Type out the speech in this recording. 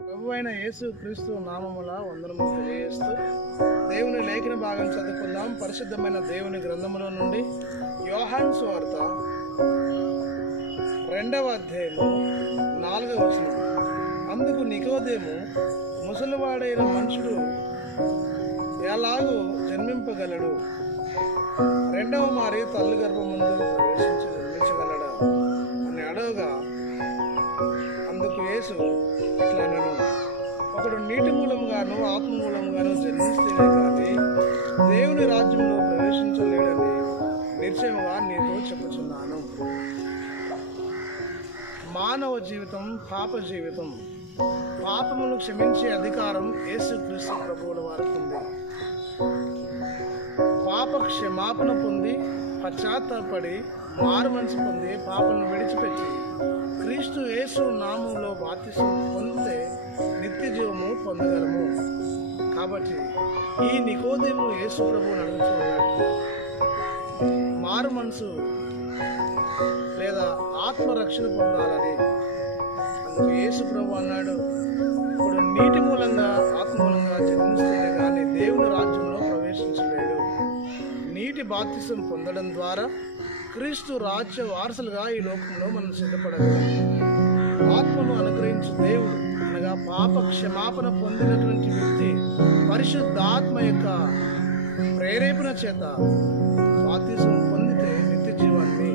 ప్రభు అయిన యేసు క్రీస్తు నామముల వందనము తెలియజేస్తూ దేవుని లేఖన భాగం చదువుకుందాం. పరిశుద్ధమైన దేవుని గ్రంథములో నుండి యోహాను సువార్త 2వ అధ్యాయము 4వ వచనం. అందుకు నికోదేము, ముసలివాడైన మనుషుడు ఎలాగూ జన్మింపగలడు? రెండవ మారి తల్లి గర్భమందు ప్రవేశించి జన్మించగలడా అని అడగగా, అందుకు యేసు ఇట్లా అన్నాడు, ఒకడు నీటి మూలముగాను ఆత్మ మూలముగాను జన్మిస్తేనే కానీ దేవుని రాజ్యంలో ప్రవేశించలేడని నిశ్చయముగా నీతో చెప్పుచున్నాను. మానవ జీవితం పాప జీవితం. పాపమును క్షమించే అధికారం యేసుక్రీస్తు ప్రభువుల వారికి ఉంది. పాప క్షమాపణ పొంది పశ్చాత్తాపడి మారు మనసు పొంది పాపలను విడిచిపెట్టి క్రీస్తు యేసు నామంలో బాప్తిసం పొందితే నిత్య జీవము పొందగలము. కాబట్టి ఈ నికోదేము యేసు ప్రభువుని అడుగుతున్నాడు, మారు మనసు లేదా ఆత్మరక్షణ పొందాలని. అందుకు యేసు ప్రభు అన్నాడు, ఇప్పుడు నీటి మూలంగా ఆత్మ మూలంగా జన్మిస్తేనే కానీ దేవుని రాజ్యంలో ప్రవేశించలేడు. నీటి బాప్తిసం పొందడం ద్వారా క్రీస్తు రాజ్య వారసులుగా ఈ లోకంలో మనం సిద్ధపడగలం. ఆత్మను అనుగ్రహించే దేవుడు అనగా పాప క్షమాపణ పొందినటువంటి వ్యక్తి పరిశుద్ధాత్మ యొక్క ప్రేరేపణ చేత బాప్తిసం పొందితే నిత్య జీవాన్ని